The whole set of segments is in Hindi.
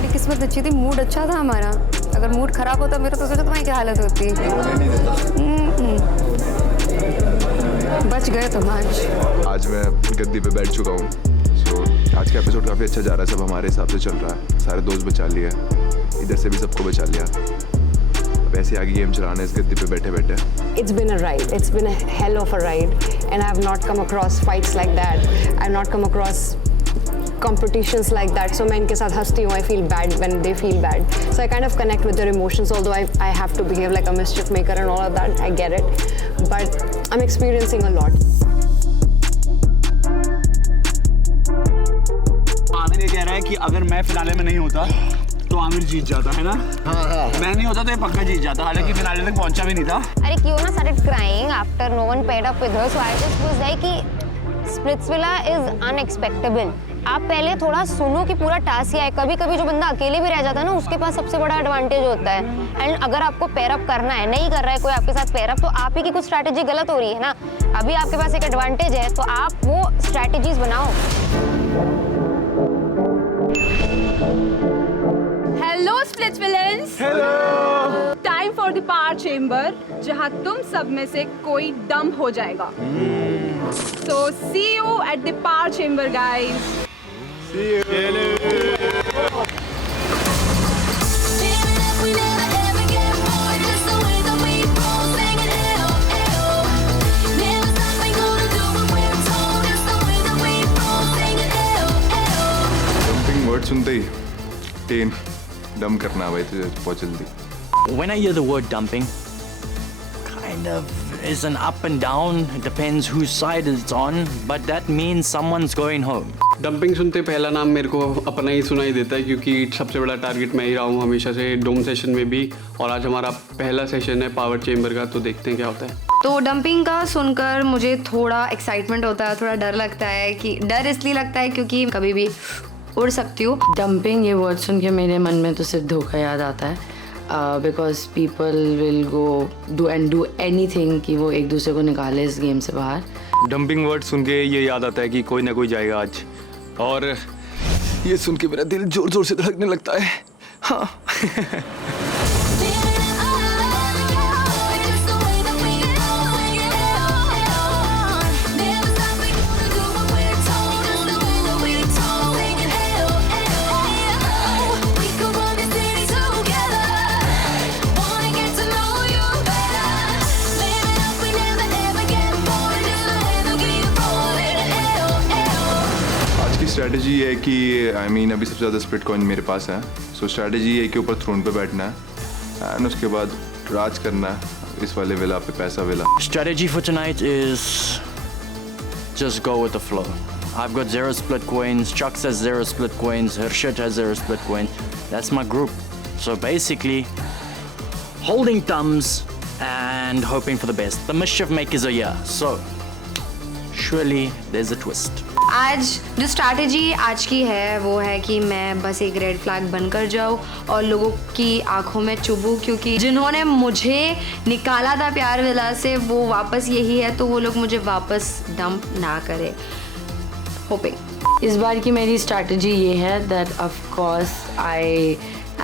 हमारी किस्मत अच्छी थी, मूड अच्छा था हमारा। अगर मूड खराब होता मेरा तो सोचो तुम्हारी क्या हालत होती। बच गए तुम आज मैं गद्दी पे बैठ चुका हूँ। आज का एपिसोड काफ़ी अच्छा जा रहा है, सब हमारे हिसाब से चल रहा है। सारे दोस्त बचा लिए, इधर से भी सबको बचा लिया। अब ऐसे आगे गेम चलाना है इस गद्दी पे बैठे बैठे। It's been a ride. It's been a hell of a ride, and I've not come across fights like that. I've not come across competitions like that. So मैं इनके साथ हंसती हूँ. I feel bad when they feel bad. So I kind of connect with their emotions. Although I have to behave like a mischief maker and all of that. I get it, but I'm experiencing a lot. Aamir ये कह रहा है कि अगर मैं फिनाले में नहीं होता तो आमिर जीत जाता है ना। हाँ। मैं नहीं होता तो ये पक्का जीत जाता, हालांकि फिनाले तक पहुंचा भी नहीं था। अरे Kiona started crying after no one paired up with her, so I just was like कि Splitsvilla is unexpectable. आप पहले थोड़ा सुनो कि पूरा टास्क क्या है। कभी कभी जो बंदा अकेले भी रह जाता है ना, उसके पास सबसे बड़ा एडवांटेज होता है। एंड अगर आपको पेयर अप करना है, नहीं कर रहा है कोई आपके साथ पेयर अप, तो आप ही की कुछ स्ट्रैटेजी गलत हो रही है ना। अभी आपके पास एक एडवांटेज है, तो आप वो स्ट्रैटेजीज बनाओ। Hello Splitsvillians. Hello. Time for the power chamber, जहां तुम सब में से कोई डम हो जाएगा। So see you at the power chamber guys. See you. Dumping word सुनते ही टेन डम करना भाई तुझे बहुत जल्दी। When I hear the word dumping, kind of is an up and down. It depends whose side it's on, but that means someone's going home. Dumping सुनते पहला नाम मेरे को अपना ही सुनाई देता है, क्योंकि सबसे बड़ा टारगेट मैं ही रहा हूँ हमेशा से, डोम सेशन में भी, और आज हमारा पहला सेशन है पावर चेंबर का, तो देखते हैं क्या होता है। तो डंपिंग का सुनकर मुझे थोड़ा एक्साइटमेंट होता है, थोड़ा डर लगता है। कि डर इसलिए लगता है क्योंकि कभी भी उड़ सकती हूँ। डंपिंग ये वर्ड सुन के मेरे मन में तो सिर्फ धोखा याद आता है, because people will go do anything कि वो एक दूसरे को निकाले इस गेम से बाहर। डंपिंग वर्ड सुन के ये याद आता है कि कोई ना कोई जाएगा आज, और ये सुन के मेरा दिल जोर जोर से धड़कने लगता है। हाँ। स्ट्रैटेजी है कि अभी सबसे ज़्यादा स्प्लिट कॉइन मेरे पास है। सो स्ट्रैटेजी है कि ऊपर थ्रोन पे बैठना है एंड उसके बाद राज करना है इस वाले वेला पे, पैसा वेला। Strategy for tonight is just go with the flow. I've got 0 split coins, Chuck has 0 split coins, Harshit has 0 split coins. That's my group. So basically, holding thumbs and hoping for the best. The mischief makers are here, so surely there's a twist. आज जो स्ट्रैटेजी आज की है वो है कि मैं बस एक रेड फ्लैग बनकर जाऊँ और लोगों की आंखों में चुभूँ, क्योंकि जिन्होंने मुझे निकाला था प्यार विला से वो वापस यही है, तो वो लोग मुझे वापस डंप ना करे। होपिंग इस बार की मेरी स्ट्रैटेजी ये है that of course I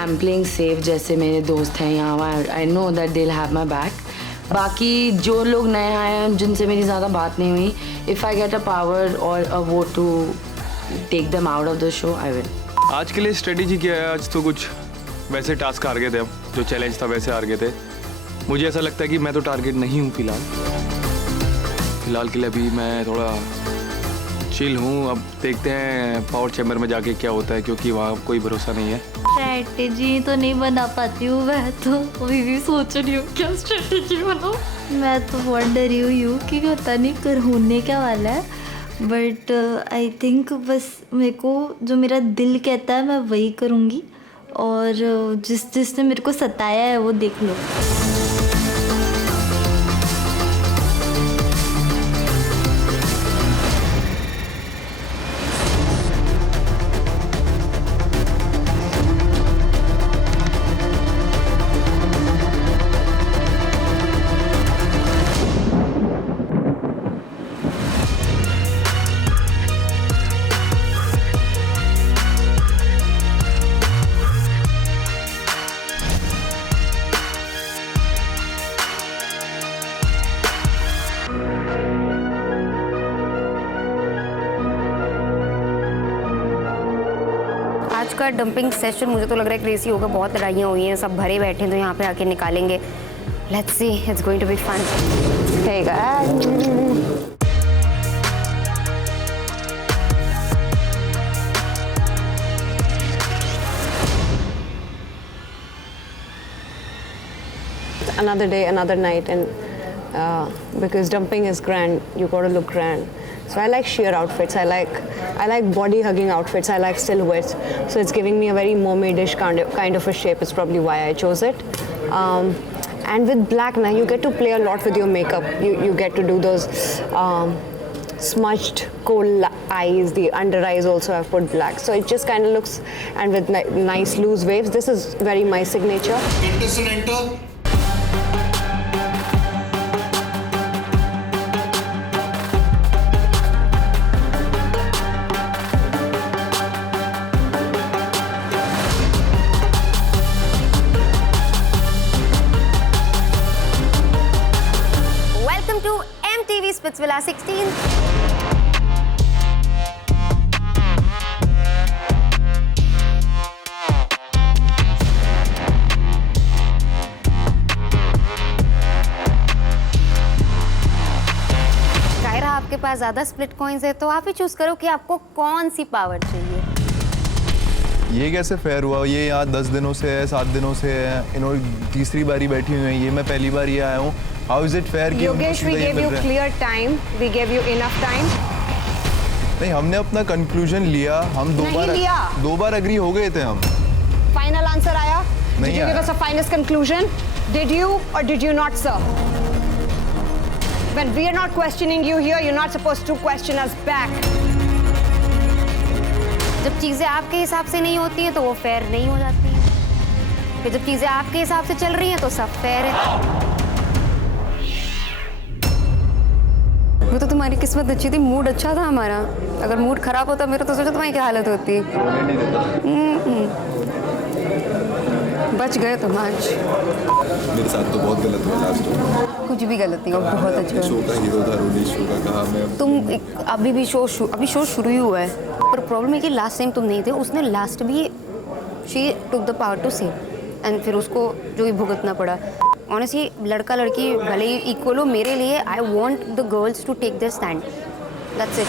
am playing safe. जैसे मेरे दोस्त हैं यहाँ, I know that they will have my back. बाकी जो लोग नए आए हैं जिनसे मेरी ज़्यादा बात नहीं हुई, if I get a power और a vote to take them out of the show, I will. आज के लिए स्ट्रेटेजी क्या है? आज तो कुछ वैसे टास्क हार गए थे, जो चैलेंज था वैसे हार गए थे। मुझे ऐसा लगता है कि मैं तो टारगेट नहीं हूँ फिलहाल के लिए। अभी मैं थोड़ा चिल हूँ। अब देखते हैं पावर चैम्बर में जाके क्या होता है, क्योंकि वहाँ कोई भरोसा नहीं है। स्ट्रैटेजी तो नहीं बना पाती हूँ मैं, तो अभी भी सोच रही हूँ क्या स्ट्रैटेजी बनाऊँ। मैं तो बहुत डरी हुई हूँ कि पता नहीं कर होने क्या वाला है, बट आई थिंक बस मेरे को जो मेरा दिल कहता है मैं वही करूँगी, और जिसने मेरे को सताया है वो देख लो। आज का डंपिंग सेशन मुझे तो लग रहा है क्रेजी होगा। बहुत लड़ाइयाँ हुई हैं, सब भरे बैठे हैं, तो यहाँ पे आके निकालेंगे। Let's see, it's going to be fun. Hey guys. Another day, another night, and because dumping is grand, you gotta look grand. So I like sheer outfits. I like body hugging outfits. I like silhouettes. So it's giving me a very mermaidish kind of a shape. It's probably why I chose it. And with black, now you get to play a lot with your makeup. You get to do those smudged coal eyes. The under eyes also I've put black. So it just kind of looks, and with nice loose waves. This is very my signature. Enter. Welcome to MTV Splitsvilla 16. Kiara, आपके पास ज्यादा स्प्लिट कॉइन्स है तो आप ही चूज करो कि आपको कौन सी पावर चाहिए। ये कैसे फेयर हुआ? ये यहाँ 10 दिनों से है, 7 दिनों से है, इन्होंने तीसरी बारी बैठी हुई है, ये मैं पहली बार ये आया हूँ। How is it fair? Yogesh, we gave you clear time. We gave you enough time. नहीं, हमने अपना कंक्लूजन लिया, हम दो बार एग्री हो गए थे हम। Final answer आया? नहीं Did you give us a finest conclusion? Did you or did you not, sir? When we are not questioning you here, you're not supposed to question us back. जब चीजें आपके हिसाब से नहीं होती हैं तो वो फेयर नहीं हो जाती हैं। फिर जब चीजें आपके हिसाब से चल रही हैं तो सब फेयर है। वो तो तुम्हारी किस्मत अच्छी थी, मूड अच्छा था हमारा। अगर मूड खराब होता मेरा तो सोचो तुम्हारी क्या हालत होती। बच गए तुम आज। मेरे साथ तो बहुत गलत हुआ लास्ट में। कुछ भी गलत नहीं हुआ, बहुत अच्छा। शो का हीरो था रोनिश, शो का कहा मैं। तुम अभी भी शो शुरू ही हुआ है, पर प्रॉब्लम है कि लास्ट टाइम तुम नहीं थे। उसने लास्ट भी she took the power to save and फिर उसको जो भी भुगतना पड़ा। ऑनेस्टली लड़का लड़की भले ही इक्वल हो, मेरे लिए I want the girls to take their stand, that's it.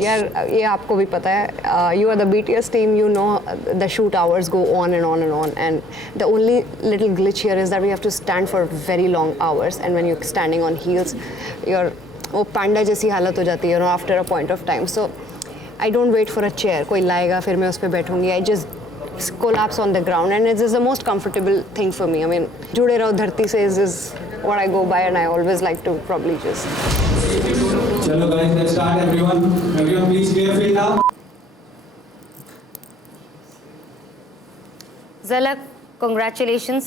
यार ये आपको भी पता है, you are the BTS team, you know the shoot hours go on and on and on, and the only little glitch here is that we have to stand for very long hours, and when you're standing on heels, वो पांडा जैसी हालत हो जाती है after a point of time. So I don't wait for a chair, कोई लाएगा फिर मैं उस पर बैठूंगी. I just collapse on the ground, and it is the most comfortable thing for me. I mean, जुड़े रहो धरती से is what I go by, and I always like to probably just. Chalo guys, let's start. Everyone please be free now. झलक, congratulations,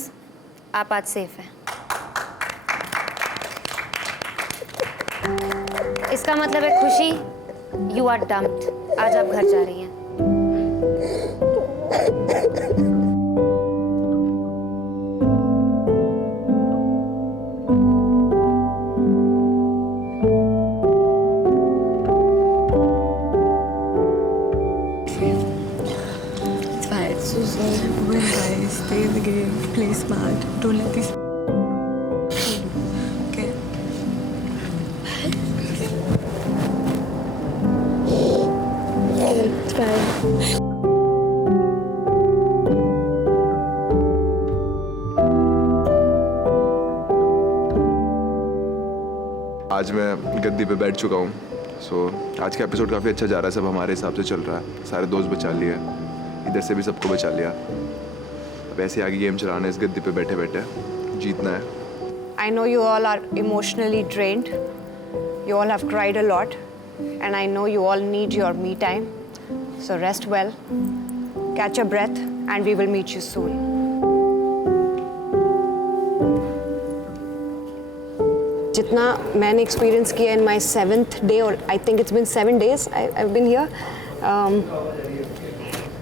आप आज सेफ हैं। इसका मतलब है खुशी, you are dumped. आज आप घर जा रही हैं। Stay in the game, play smart, don't let these. Okay. It's fine. आज मैं गद्दी पे बैठ चुका हूँ। सो आज का एपिसोड काफ़ी अच्छा जा रहा है, सब हमारे हिसाब से चल रहा है। सारे दोस्त बचा लिए, इधर से भी सबको बचा लिया। अब ऐसे आगे गेम चलाना है, इस गद्दी पे बैठे बैठे जीतना है। I know you all are emotionally drained. You all have cried a lot, and I know you all need your me time. So rest well, catch your breath, and we will meet you soon. जितना मैंने एक्सपीरियंस किया इन माई 7th day, और I think it's been 7 days I've been here,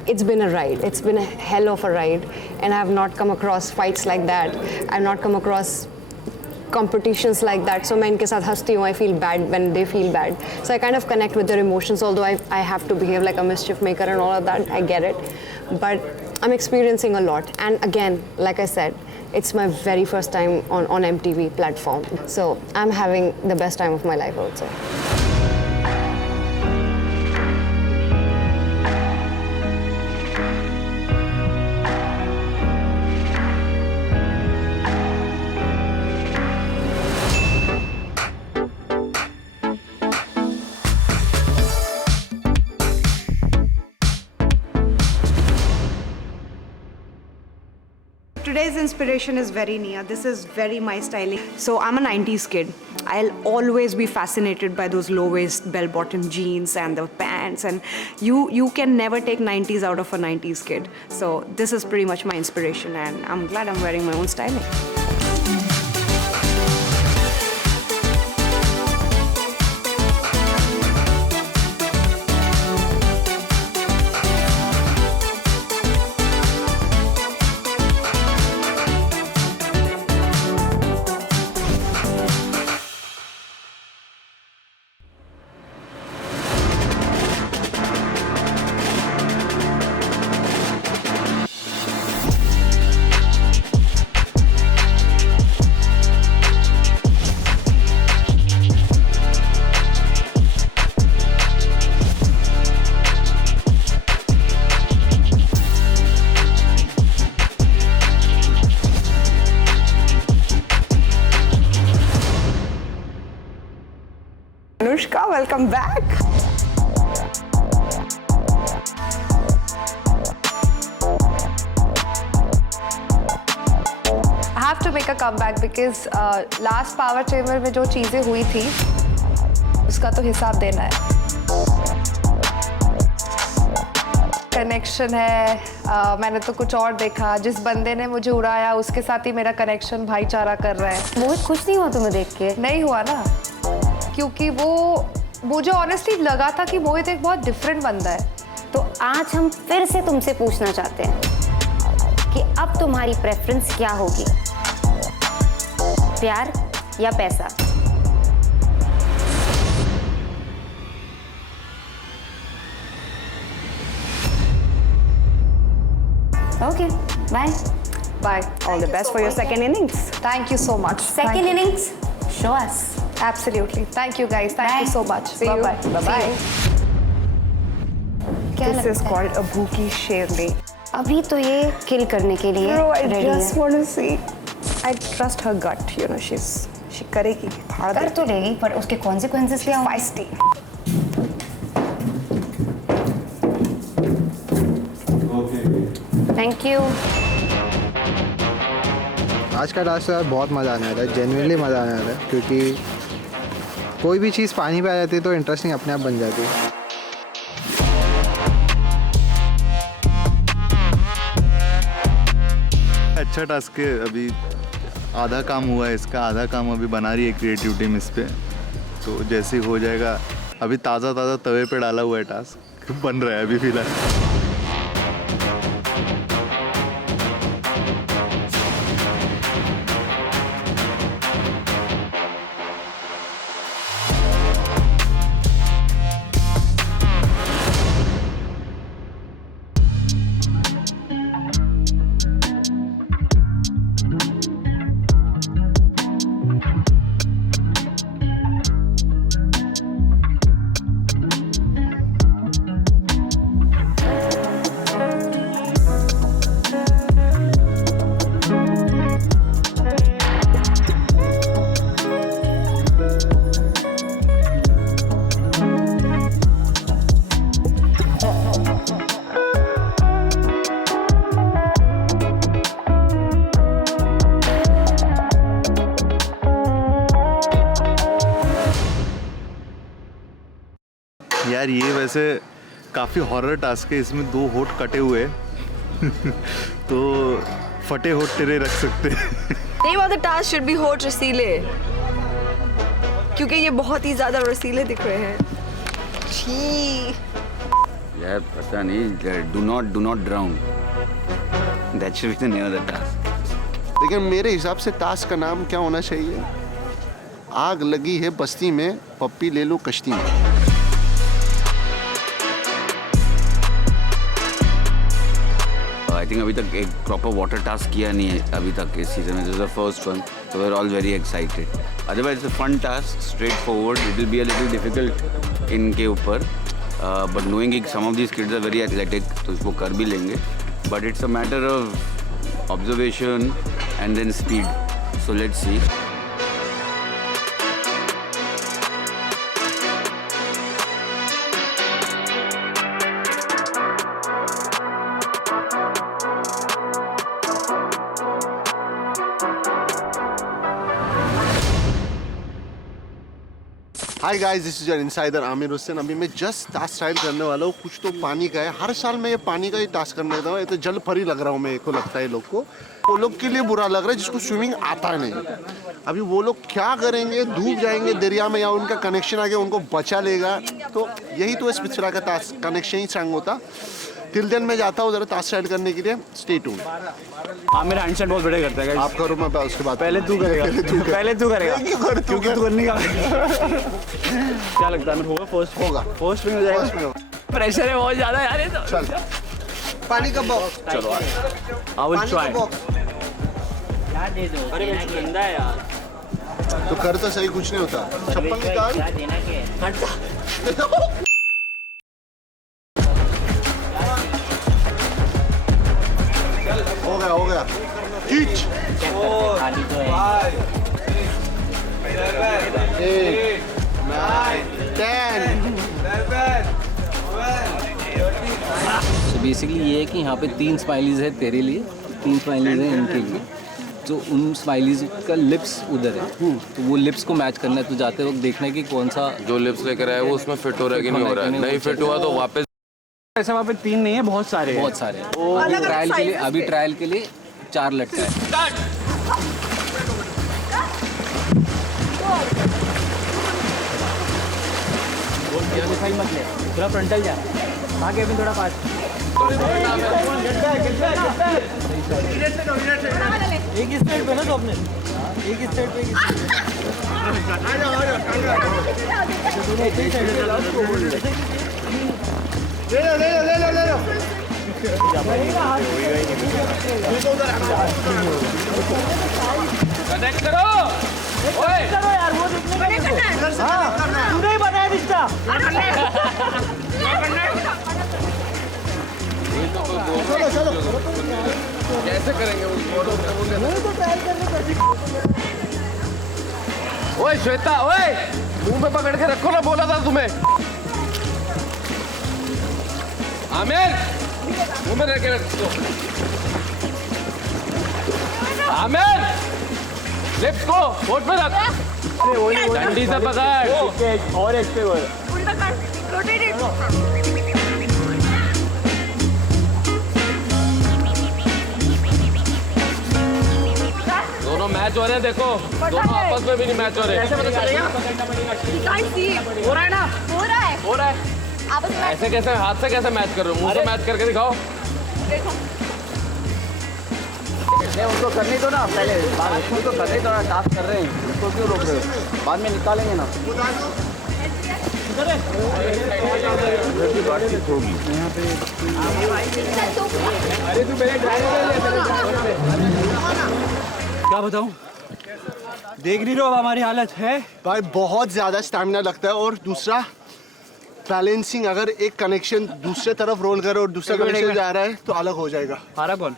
it's been a ride. It's been a hell of a ride, and I have not come across fights like that. I've not come across competitions like that. So मैं इनके साथ हंसती हूँ. I feel bad when they feel bad. So I kind of connect with their emotions, although I have to behave like a mischief maker and all of that. I get it. But I'm experiencing a lot. And again, like I said, it's my very first time on MTV platform. So I'm having the best time of my life, I would say. Today's inspiration is very near. This is very my styling. So I'm a 90s kid. I'll always be fascinated by those low-waist bell-bottom jeans and the pants, and you can never take 90s out of a 90s kid. So this is pretty much my inspiration, and I'm glad I'm wearing my own styling. Anushka, welcome back. I have to make a comeback because last Power Chamber में जो चीज़ें हुई थी उसका तो हिसाब देना है. कनेक्शन है, मैंने तो कुछ और देखा. जिस बंदे ने मुझे उड़ाया उसके साथ ही मेरा कनेक्शन भाईचारा कर रहा है. बहुत खुश नहीं हुआ तुम्हें देख के? नहीं हुआ ना, क्योंकि वो मुझे ऑनेस्टली लगा था कि मोहित एक बहुत डिफरेंट बंदा है. तो आज हम फिर से तुमसे पूछना चाहते हैं कि अब तुम्हारी प्रेफरेंस क्या होगी, प्यार या पैसा? Okay, bye. Bye. All the best for your second innings. Thank you so much. Second innings, show us. Absolutely. Thank you guys. Thank you so much. See you. Bye-bye. Bye-bye. This is लगता है? called a Bhuki Sherli. अभी तो ये किल करने के लिए Bro, I ready just है. want to see. I trust her gut. You know, she करेगी. फाड़ कर देगी. तो लेगी, पर उसके consequences क्या होंगे? Feisty. Thank you. आज का टास्क यार बहुत मज़ा आने वाला है. जेन्युइनली मज़ा आने वाला है, क्योंकि कोई भी चीज़ पानी पे आ जाती है तो इंटरेस्टिंग अपने आप बन जाती है. अच्छा टास्क है. अभी आधा काम हुआ है इसका, आधा काम अभी बना रही है क्रिएटिव टीम इस पे. तो जैसे ही हो जाएगा, अभी ताज़ा तवे पे डाला हुआ है टास्क, बन रहा है अभी फिलहाल. यार ये वैसे काफ़ी हॉरर टास्क है, इसमें 2 होठ कटे हुए हैं तो फटे होठ तेरे रख सकते हैं। Name of the task should be होठ रसीले, क्योंकि ये बहुत ही ज़्यादा रसीले दिख रहे हैं। छी। यार पता नहीं, do not drown, that should be the name of the task. लेकिन मेरे हिसाब से टास्क का नाम क्या होना चाहिए? आग लगी है बस्ती में, पप्पी ले लो कश्ती में। आई थिंक अभी तक एक प्रॉपर वाटर टास्क किया नहीं है अभी तक इस सीजन में, this is the first one, so we're all very excited. Otherwise it's a fun task, straightforward. It will be a little difficult इनके ऊपर, but knowing कि some of these kids are very athletic, तो इसको कर भी लेंगे. But it's a matter of observation and then speed. So let's see. Hi guys, this is your insider Aamir Hussain. अभी मैं जस्ट टास्क स्टार्ट करने वाला हूँ। कुछ तो पानी का है, हर साल मैं ये पानी का ही टास्क करने देता हूँ। ये तो जल परी लग रहा हूँ मैं को, लगता है लोग को। वो लोग के लिए बुरा लग रहा है जिसको स्विमिंग आता नहीं। अभी वो लोग क्या करेंगे? डूब जाएंगे दरिया में या उनका कनेक्शन आगे उनको बचा लेगा? तो यही तो इस पिक्चर का टास्क कनेक्शन ही संग होता। टिल देन मैं जाता हूँ जरा टास्क स्टार्ट करने के लिए। Stay tuned. मेरा हैंडसेट बहुत बड़े करता है। आप करो, मैं उसके बाद पहले तू करेगा, पहले तू करेगा क्योंकि तू करने का। क्या लगता है होगा? फर्स्ट में हो जाएगा। प्रेशर है बहुत ज्यादा यार। चल पानी का बॉक्स, चलो आई विल ट्राई। क्या दे दो? अरे गंदा है यार। तो कर तो सही, कुछ नहीं होता। चप्पल निकाल। हो गया खींच। 8 9 10। तो बेसिकली ये है कि यहाँ पे 3 स्माइलीज है तेरे लिए, 3 स्माइलीज है इनके लिए। तो उन स्माइलीज का लिप्स उधर है, तो वो लिप्स को मैच करना है। तो जाते वक्त देखना है कि कौन सा जो लिप्स लेकर आया वो उसमें फिट हो रहा है कि नहीं हो रहा है। नहीं फिट हुआ तो वापस। ऐसा वहाँ पे 3 नहीं है, बहुत सारे हैं। अभी ट्रायल के लिए 4 लटका है। मत ले, थोड़ा फ्रंटल जा, आगे भी थोड़ा पास। एक स्टेट पे ना तो अपने एक स्टेट पे ले लो। कनेक्ट करो। ओए करो यार, वो देखने का हां तूने ही बताया दिशा। चलो कैसे करेंगे वो तो ट्रायल करने का। ओए श्वेता, ओए मुंह पे पकड़ के रखो ना, बोला था तुम्हें। आमिर मुंह में रख के रखो। आमिर लिप्स को होठ पे रख, डंडी से पकड़। और एक पे उल्टा कर, रोटेट इट। दोनों मैच हो रहे हैं, देखो दोनों आपस में भी नहीं मैच हो रहे। कैसे पता चलेगा? हो रहा है ना? हो रहा है। ऐसे कैसे हाथ से कैसे मैच कर रहे हो? मुंह से मैच करके दिखाओ। देखो उनको करने दो ना, पहले बाद में तो करने दो ना। टास्क कर रहे हैं, उसको क्यों रोक रहे हो? बाद में निकालेंगे ना। अरे तू पहले क्या बताऊं, देख नहीं रहो अब हमारी हालत है भाई। बहुत ज़्यादा स्टैमिना लगता है। और दूसरा बैलेंसिंग, अगर एक कनेक्शन दूसरे तरफ रोल करे और दूसरा कनेक्शन जा रहा है तो अलग हो जाएगा। हारा कौन?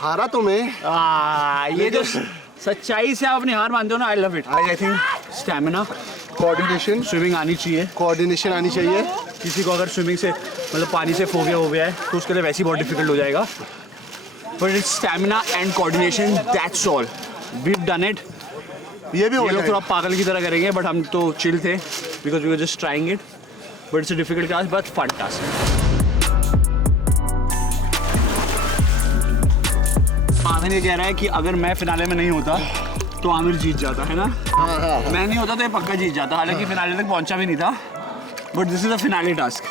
हारा तो मैं। ये जो सच्चाई से आप अपनी हार मानते हो ना, I love it. I think stamina, coordination, swimming आनी चाहिए। कोऑर्डिनेशन आनी चाहिए। किसी को अगर स्विमिंग से मतलब पानी से फोबिया हो गया है तो उसके लिए वैसे ही बहुत डिफिकल्ट हो जाएगा। But it's stamina and coordination, that's all. We have done it. ये भी लोग थोड़ा पागल की तरह करेंगे, बट हम तो चिल थे because we were just trying it. But it's a difficult task but fun task. Aamir ये कह रहा है कि अगर मैं फिनाले में नहीं होता तो आमिर जीत जाता है ना। मैं नहीं होता तो ये पक्का जीत जाता, हालांकि फिनाले तक पहुंचा भी नहीं था। But this is a finale task,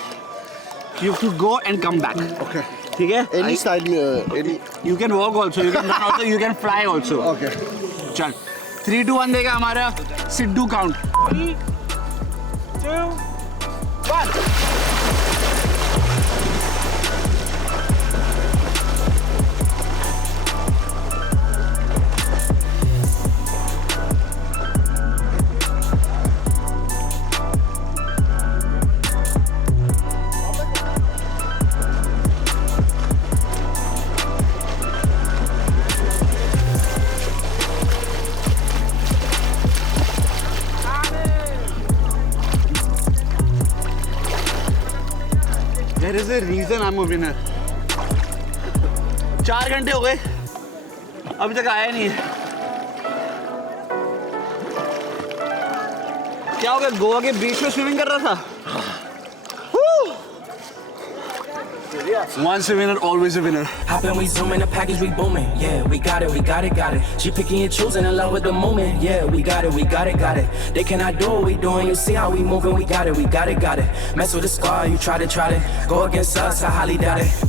you have to go and come back. Okay ठीक है, एनी स्टाइल में, you can walk also, you can run also, you can fly also. Okay चल 3 2 1 देगा हमारा Sidhu count. 3 2 1। There is a reason I'm a winner. 4 घंटे हो गए, अभी तक आया नहीं है। क्या हो गया, गोवा के बीच में स्विमिंग कर रहा था? Once a winner, always a winner. Hop in, we zoom in, the package we booming. Yeah, we got it, we got it, got it. She picking and choosing, in love with the moment. Yeah, we got it, we got it, got it. They cannot do what we doing. You see how we moving, we got it, we got it, got it. Mess with the squad, you try to go against us, I highly doubt it.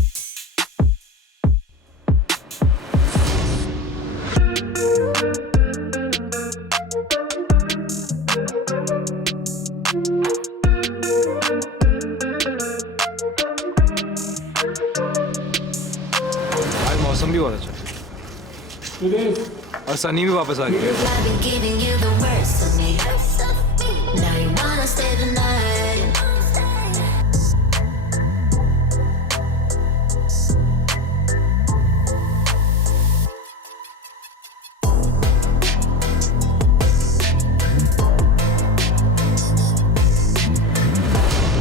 मौसम भी बहुत अच्छा है और सनी भी वापस आ गया।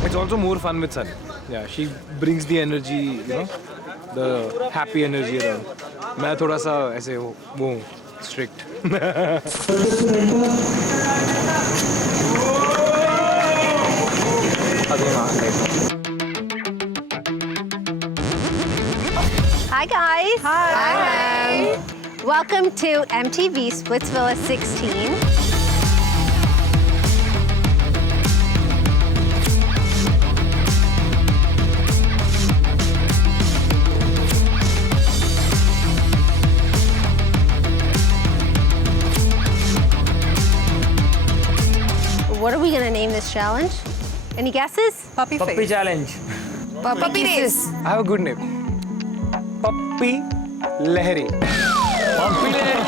It's also more fun with Sunny. Yeah, she brings the energy, you know, the happy energy around. मैं थोड़ा सा ऐसे वो strict. Hi guys. Hi. Welcome to MTV Splitsvilla 16. What are we gonna name this challenge? Any guesses? Puppy challenge. Puppy race. I have a good name. Puppy Lahiri. Puppy Lahiri.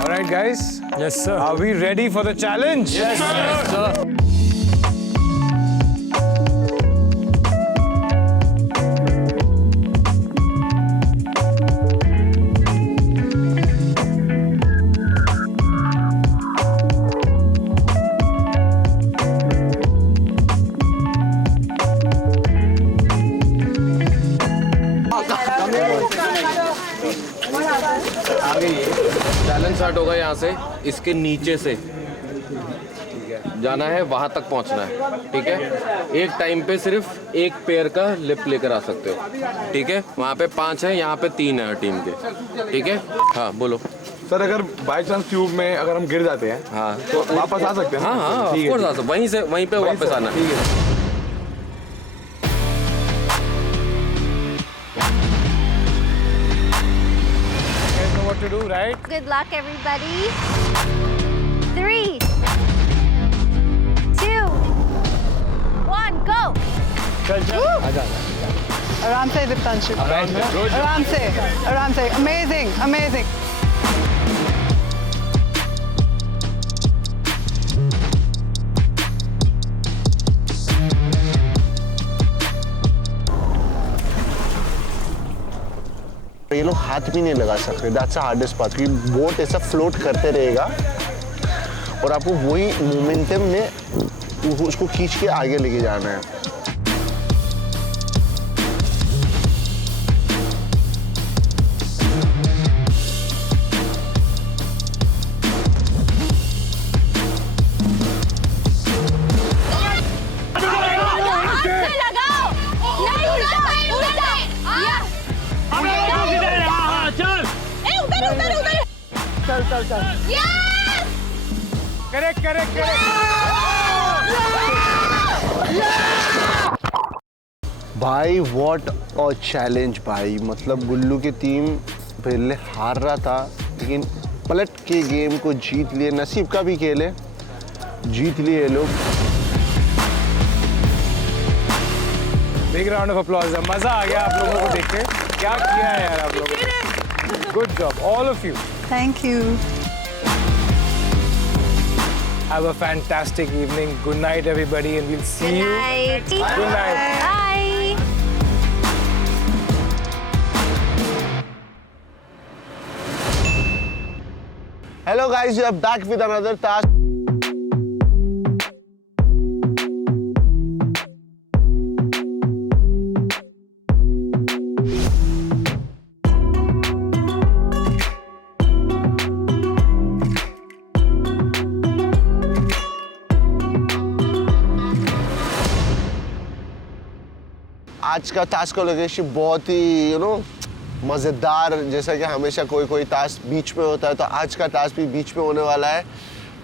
All right, guys. Yes, sir. Are we ready for the challenge? Yes, sir. Challenge start होगा यहाँ से, इसके नीचे से जाना है, वहाँ तक पहुँचना है। ठीक है, एक टाइम पे सिर्फ एक पेयर का लिप लेकर आ सकते हो। ठीक है, वहाँ पे 5 है, यहाँ पे 3 है टीम के। ठीक है, हाँ बोलो सर। अगर बाय चांस ट्यूब में अगर हम गिर जाते हैं, हाँ तो वापस आ सकते हैं। हाँ हाँ, ऑफ कोर्स आ सकते, वहीं पे वापस आना है। What to do, right? Good luck, everybody. 3, 2, 1, go. आराम से दीप्तांशु, आराम से, amazing, amazing. ये लोग हाथ भी नहीं लगा सकते, दैट्स द हार्डेस्ट पार्ट, क्योंकि बोट ऐसा फ्लोट करते रहेगा और आपको वही मोमेंटम में उसको खींच के आगे लेके जाना है। लगाओ, नहीं उल्टा, उल्टा, करेक्ट करेक्ट करेक्ट। भाई व्हाट अ चैलेंज भाई, मतलब गुल्लू की टीम पहले हार रहा था लेकिन पलट के गेम को जीत लिए, नसीब का भी खेले, जीत लिए ये लोग। Big round of applause. मजा आ गया आप लोगों को देख के, क्या किया है यार आप लोगों ने, good job all of you. Thank you. Have a fantastic evening. Good night everybody and we'll see you. Good night. Bye. Hello guys, we are back with another task. आज का टास्क का लोकेशन बहुत ही मज़ेदार, जैसा कि हमेशा कोई टास्क बीच में होता है, तो आज का टास्क भी बीच में होने वाला है।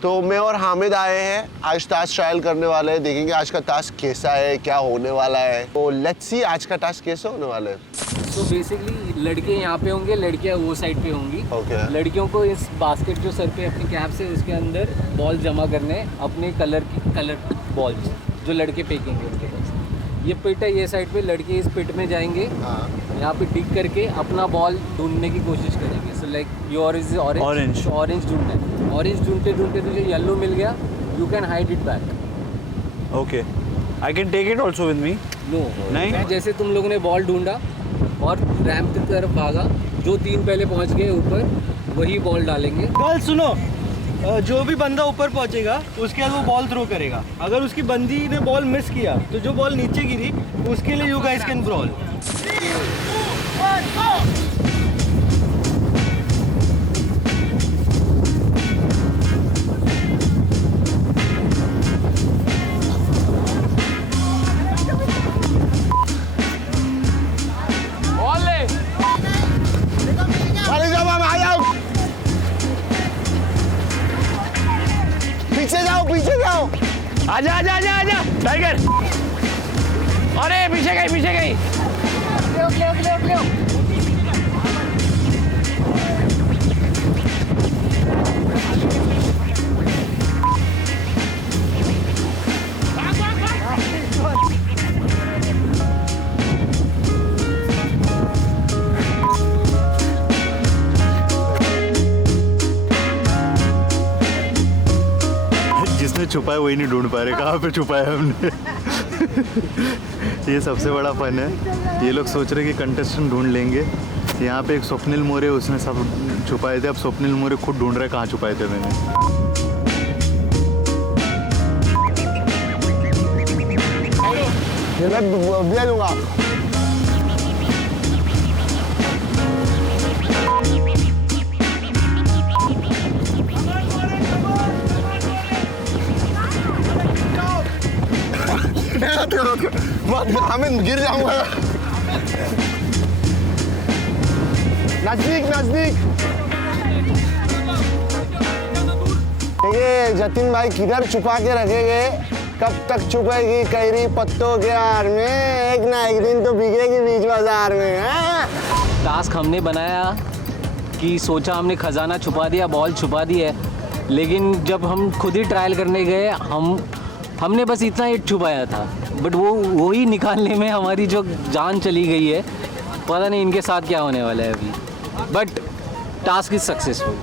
तो मैं और हामिद आए हैं, आज टास्क ट्रायल करने वाले हैं, देखेंगे आज का टास्क कैसा है, क्या होने वाला है। तो लेट्स सी आज का टास्क कैसे होने वाला है। तो बेसिकली लड़के यहाँ पे होंगे, लड़कियाँ वो साइड पे होंगी। Okay. लड़कियों को इस बास्केट जो सर पे अपनी कैप से उसके अंदर बॉल जमा करने, अपने कलर बॉल्स जो लड़के फेंकेंगे उनके पास। ये पिट है, ये साइड पे लड़के इस पिट में जाएंगे, यहाँ पे टिक करके अपना बॉल ढूंढने की कोशिश करेंगे। So like your is orange ढूंढना है, ऑरेंज ढूंढते ढूंढते तुझे येलो मिल गया, you can hide it back. Okay, I can take it also with me. No नहीं, जैसे तुम लोगों ने बॉल ढूंढा और रैंप की तरफ भागा, जो 3 पहले पहुँच गए ऊपर वही बॉल डालेंगे। बॉल सुनो, जो भी बंदा ऊपर पहुंचेगा उसके बाद वो बॉल थ्रो करेगा। अगर उसकी बंदी ने बॉल मिस किया तो जो बॉल नीचे गिरी उसके लिए यू गाइस कैन ब्रॉल। पीछे जाओ। आजा आजा आजा आजा टाइगर। अरे पीछे गई ले। छुपा है वही नहीं ढूंढ पा रहे, कहाँ पे छुपाया हमने। ये सबसे बड़ा फन है। ये लोग सोच रहे कि कंटेस्टेंट ढूंढ लेंगे। यहाँ पे एक स्वप्निल मोरे, उसने सब छुपाए थे, अब स्वप्निल मोरे खुद ढूंढ रहे कहाँ छुपाए थे मैंने। मैं लूंगा। हमें गिर जाऊंगा। नजदीक देखिए जतिन भाई किधर छुपा के रखेंगे, कब तक छुपेगी कैरी पत्तों के आड़ में, एक ना एक दिन तो बिकेगी बीच बाजार में। टास्क हमने बनाया कि सोचा हमने खजाना छुपा दिया, बॉल छुपा दी है, लेकिन जब हम खुद ही ट्रायल करने गए हमने बस इतना ही छुपाया था, बट वो ही निकालने में हमारी जो जान चली गई है। पता नहीं इनके साथ क्या होने वाला है अभी, बट टास्क इज सक्सेसफुल।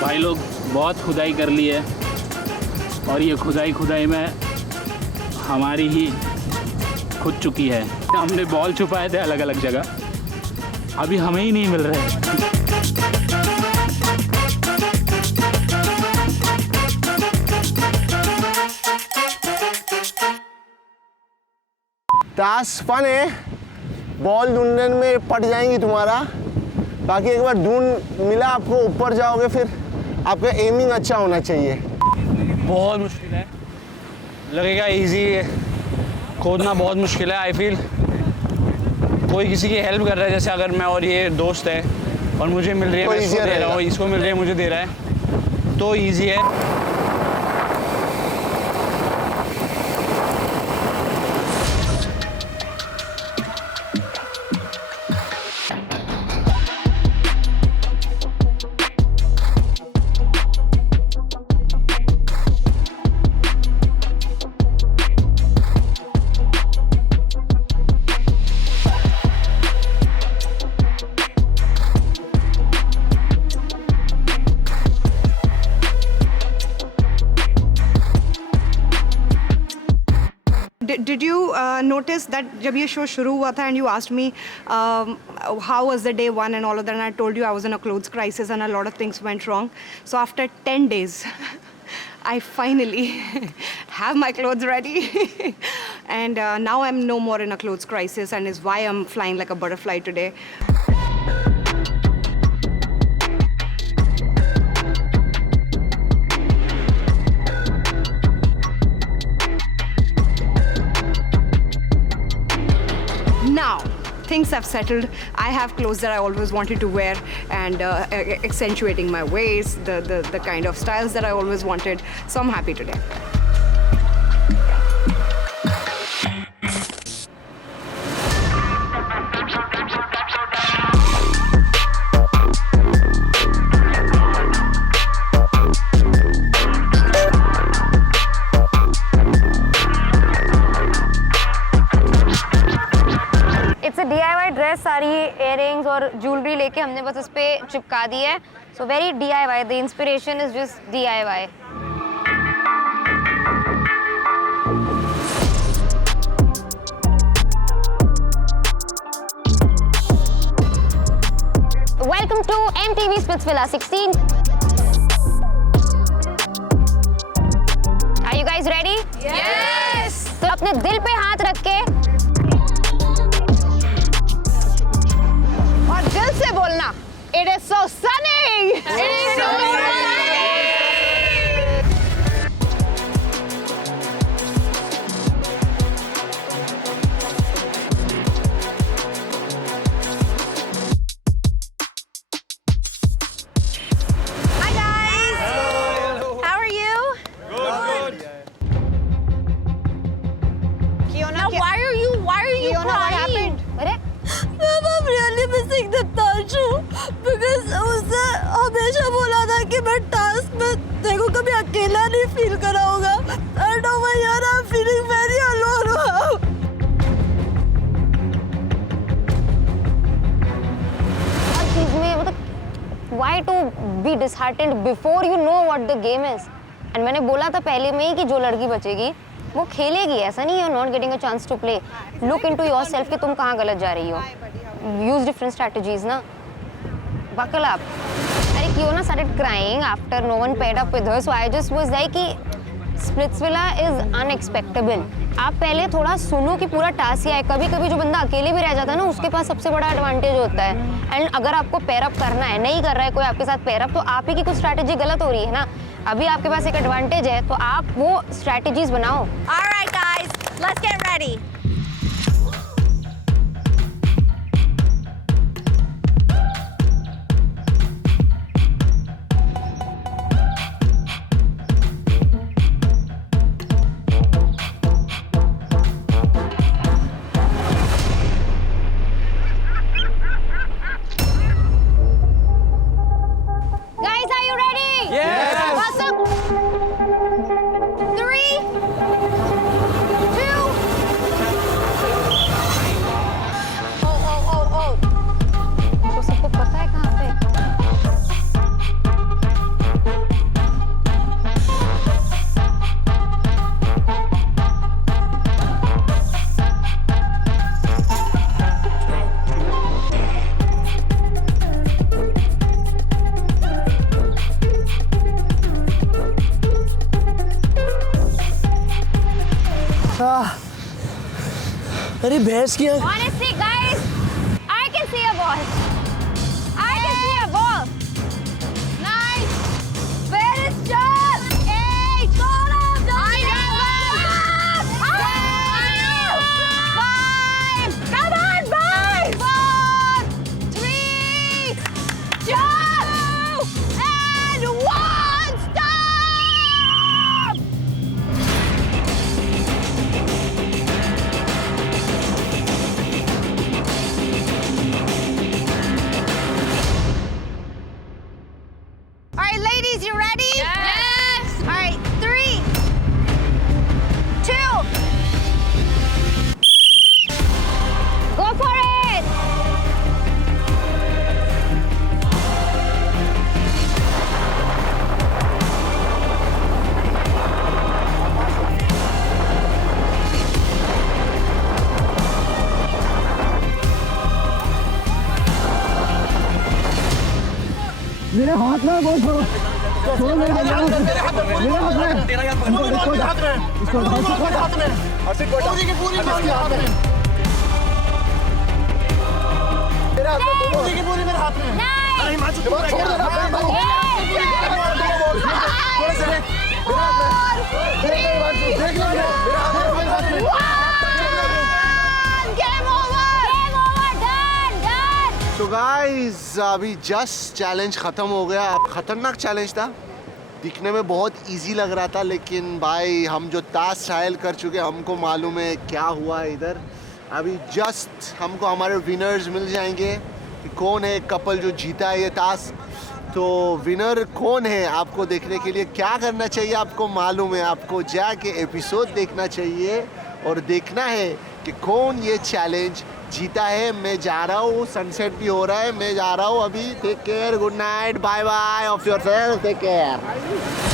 भाई लोग बहुत खुदाई कर ली है और ये खुदाई में हमारी ही खुद चुकी है। हमने बॉल छुपाए थे अलग अलग जगह, अभी हमें ही नहीं मिल रहे। टास्क फन है, बॉल ढूंढने में पट जाएंगी तुम्हारा, बाकी एक बार ढूंढ मिला आपको ऊपर जाओगे, फिर आपका एमिंग अच्छा होना चाहिए। बहुत मुश्किल है, लगेगा इजी है, खोदना बहुत मुश्किल है। आई फील कोई किसी की हेल्प कर रहा है, जैसे अगर मैं और ये दोस्त है और मुझे मिल रही है, मैं इसको दे रहा हूँ, इसको मिल रही है, मुझे दे रहा है, तो ईजी है। Did you notice that जब ये शो शुरू हुआ था and you asked me how was the day one and all of that, and I told you I was in a clothes crisis and a lot of things went wrong. So after 10 days, I finally have my clothes ready. And now I'm no more in a clothes crisis, and is why I'm flying like a butterfly today. Now, things have settled. I have clothes that I always wanted to wear, and accentuating my waist, the kind of styles that I always wanted. So I'm happy today. DIY dress, सारी इयररिंग्स और ज्वेलरी लेके हमने बस इस पे चिपका दी है. So very DIY. The inspiration is just DIY. Welcome to MTV Splitsvilla 16. Are you guys ready? Yes. तो अपने दिल पे हाथ रख के और दिल से बोलना, It is so sunny. It is so sunny. Hi guys. Hello. How are you? Good. Now, why are you crying? what happened? अरे Ma'am, I'm really missing the Tanshu because उसने हमेशा बोला था कि मैं टास्क में देखो कभी अकेला नहीं फील कराऊंगा. And over here I'm feeling very alone. हर चीज में मतलब why to be disheartened before you know what the game is? And मैंने बोला था पहले में ही कि जो लड़की बचेगी वो खेलेगी. ऐसा नहीं, you're not getting a chance to play. Look into yourself कि तुम कहाँ गलत जा रही हो. Use different strategies ना. Buckle up. अरे Kiona started crying after no one paired up with her, so I just was like कि Splitsvilla is unexpectable. आप पहले थोड़ा सुनो कि पूरा टास्क क्या है. कभी कभी जो बंदा अकेले भी रह जाता है ना, उसके पास सबसे बड़ा एडवांटेज होता है. एंड अगर आपको पेयर अप करना है, नहीं कर रहा है कोई आपके साथ पेयर अप, तो आप ही की कुछ स्ट्रैटेजी गलत हो रही है ना. अभी आपके पास एक एडवांटेज है, तो आप वो स्ट्रैटेजीज बनाओ. All right guys, let's get ready. Guys, are you ready? Yes. Awesome. 3, 2. Oh. तो सबको पता है कहाँ पे? अरे भैंस की आँख. Honestly, guys, I can see a ball. I can see a ball. Nice. Where is John? Hey, John! I never. 5. Come on, 5. मेरे हाथ में बोल छोड़ो छोड़ो मेरे हाथ में इसको हाथ में पूरी की पूरी मेरे हाथ में पूरी की पूरी मेरे हाथ में नहीं माचू छोड़ देना थोड़ा सा देख लो मेरे हाथ में तो गाइस अभी जस्ट चैलेंज ख़त्म हो गया। ख़तरनाक चैलेंज था, दिखने में बहुत इजी लग रहा था, लेकिन भाई हम जो टास्क ट्रायल कर चुके हमको मालूम है क्या हुआ इधर। अभी जस्ट हमको हमारे विनर्स मिल जाएंगे कि कौन है कपल जो जीता है ये टास्क। तो विनर कौन है आपको देखने के लिए क्या करना चाहिए आपको मालूम है, आपको जाके एपिसोड देखना चाहिए और देखना है कि कौन ये चैलेंज जीता है। मैं जा रहा हूँ, सनसेट भी हो रहा है, मैं जा रहा हूँ अभी। Take care, good night, bye bye of yourself, take care.